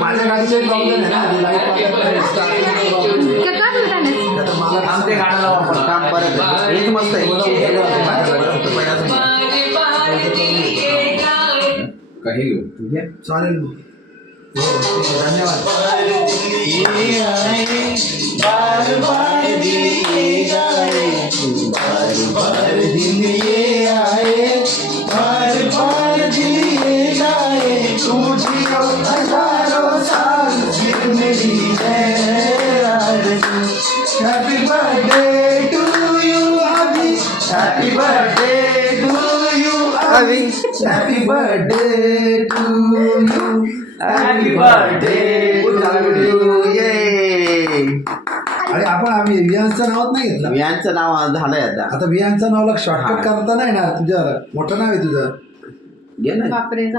माझ्या गाडीचे प्रॉब्लेम आहे ना, लाईट मला काम ते गाणं लावा, आपण काम परत हेच मस्त आहे. काही घेऊ चालेल, धन्यवाद. Happy birthday to you, Abhi. Happy birthday to you, Abhi. Happy birthday to you. Happy birthday to you. Yay! अरे आम्ही वियांचं नाव नाही घेतलं. वियांचं नाव झालंय आता वियांचं नावला शॉर्टकट करता नाही ना. तुझं मोठं नाव आहे तुझं. घे ना.